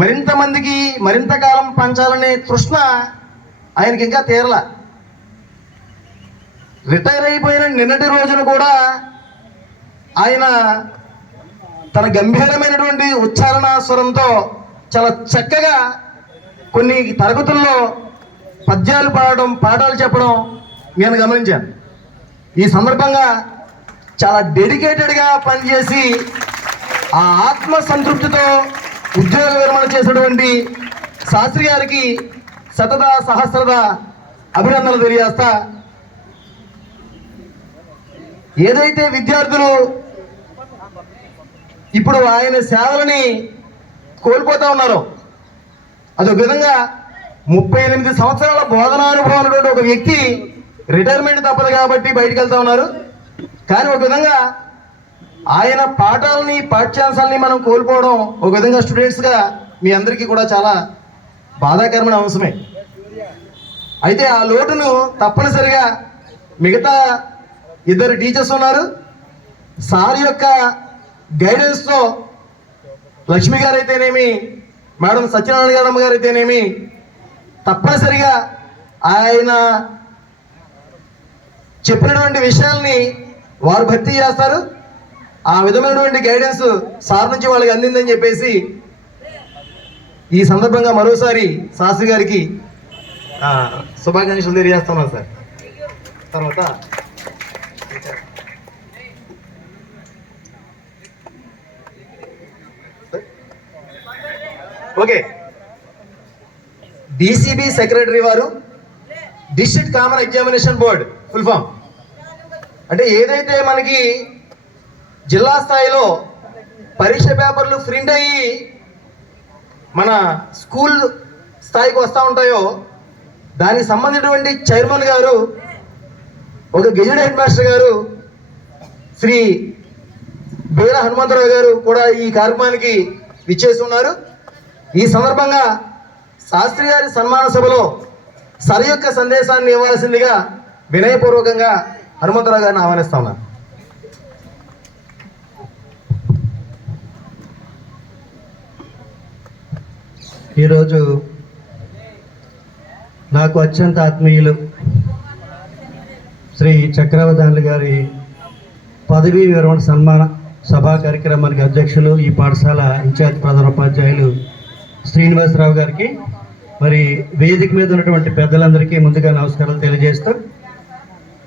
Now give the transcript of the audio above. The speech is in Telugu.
మరింత మందికి మరింత కాలం పంచాలనే తృష్ణ ఆయనకి ఇంకా తీరల. రిటైర్ అయిపోయిన నిన్నటి రోజున కూడా ఆయన తన గంభీరమైనటువంటి ఉచ్చారణ స్వరంతో చాలా చక్కగా కొన్ని తరగతుల్లో పద్యాలు పాడడం పాఠాలు చెప్పడం నేను గమనించాను. ఈ సందర్భంగా చాలా డెడికేటెడ్గా పనిచేసి ఆ ఆత్మ సంతృప్తితో ఉద్యోగ విరమణ చేసినటువంటి శాస్త్రి గారికి శతద సహస్రద అభినందనలు తెలియజేస్తా. ఏదైతే విద్యార్థులు ఇప్పుడు ఆయన సేవలని కోల్పోతూ ఉన్నారో అదొక విధంగా ముప్పై ఎనిమిది సంవత్సరాల బోధనానుభవం ఉన్నటువంటి ఒక వ్యక్తి రిటైర్మెంట్ తప్పదు కాబట్టి బయటకు వెళ్తా ఉన్నారు. కానీ ఒక విధంగా ఆయన పాఠాలని పాఠ్యాంశాలని మనం కోల్పోవడం ఒక విధంగా స్టూడెంట్స్గా మీ అందరికీ కూడా చాలా బాధాకరమైన అంశమే. అయితే ఆ లోటును తప్పనిసరిగా మిగతా ఇద్దరు టీచర్స్ ఉన్నారు. సార్ యొక్క గైడెన్స్తో లక్ష్మి గారు అయితేనేమి మేడం సత్యనారాయణ గారమ్మ గారు అయితేనేమి తప్పనిసరిగా ఆయన చెప్పినటువంటి విషయాల్ని వారు భర్తీ చేస్తారు. ఆ విధమైనటువంటి గైడెన్స్ సార్ నుంచి వాళ్ళకి అందిందని చెప్పేసి ఈ సందర్భంగా మరోసారి శాస్త్రి గారికి శుభాకాంక్షలు తెలియజేస్తున్నాను సార్. తర్వాత ఓకే. డిసిబి సెక్రటరీ వారు district common examination board full form అంటే ఏదైతే మనకి జిల్లా స్థాయిలో పరీక్ష పేపర్లు ప్రింట్ అయ్యి మన స్కూల్ స్థాయికి వస్తూ ఉంటాయో దానికి సంబంధించినటువంటి చైర్మన్ గారు ఒక గెజెడ్ హెడ్ మాస్టర్ గారు శ్రీ బీర హనుమంతరావు గారు కూడా ఈ కార్యక్రమానికి విచ్చేసి ఉన్నారు. ఈ సందర్భంగా శాస్త్రి గారి సన్మాన సభలో సరి యొక్క సందేశాన్ని ఇవ్వాల్సిందిగా వినయపూర్వకంగా హనుమంతరావు గారిని ఆహ్వానిస్తా ఈరోజు నాకు అత్యంత ఆత్మీయులు శ్రీ చక్రవర్ధానులు గారి పదవీ విరమణ సన్మాన సభా కార్యక్రమానికి అధ్యక్షులు ఈ పాఠశాల ఇన్ఛార్జ్ ప్రధానోపాధ్యాయులు శ్రీనివాసరావు గారికి మరి వేదిక మీద ఉన్నటువంటి పెద్దలందరికీ ముందుగా నమస్కారాలు తెలియజేస్తూ